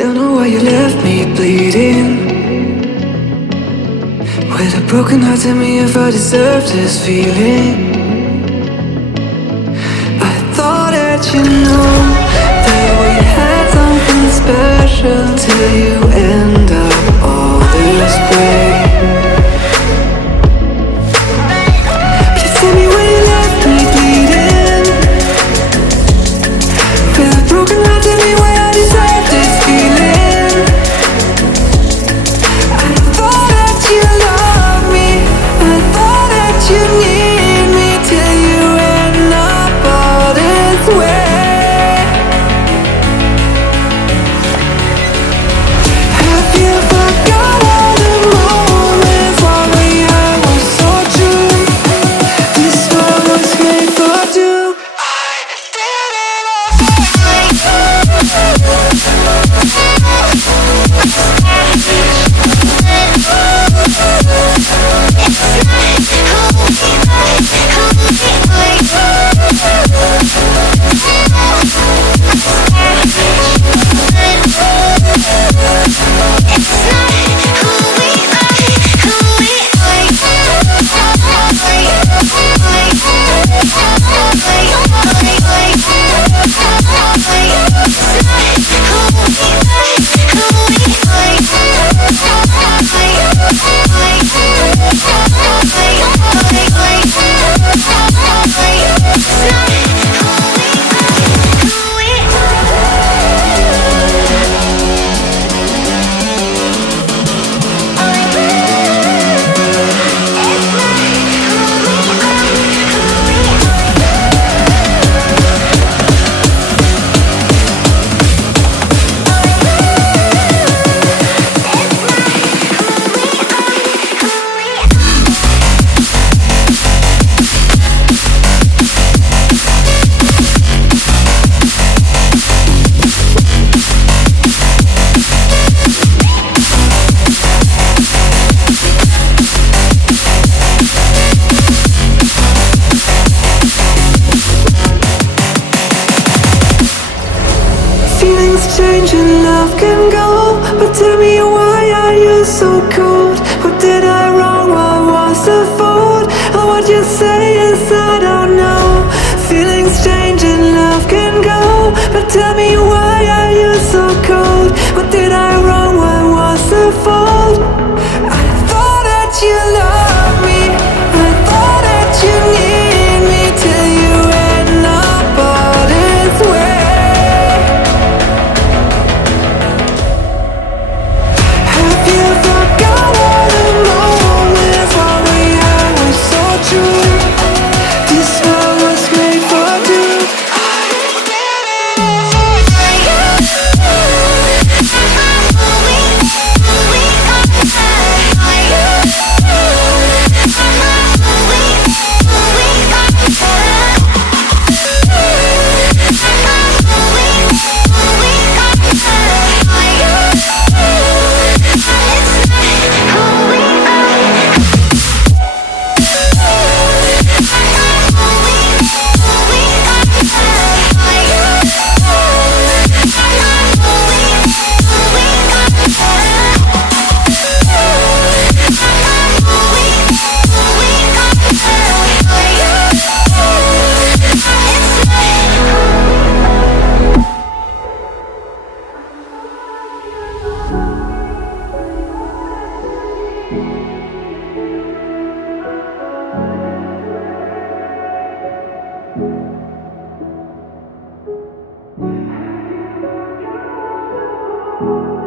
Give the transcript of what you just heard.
Don't know why you left me bleeding. With a broken heart, tell me if I deserve this feeling. I thought that you know that we had something special till you end up all this way. Please tell me why you left me bleeding. With a broken heart, tell me why I deserve this feeling. I thought that you loved me, I thought that you need me till you end up all this way. Have you forgot all the moments while we had was so true? This world was made for two. I did it change and love can go, but tell me why are you so cold? What did I wrong? What was the fault? Or what you say is I don't know. Feelings change and love can go, but tell me why are you so cold? What did I wrong? What was the fault? I thought that you loved me, I thought that you need me till you end up all this way. You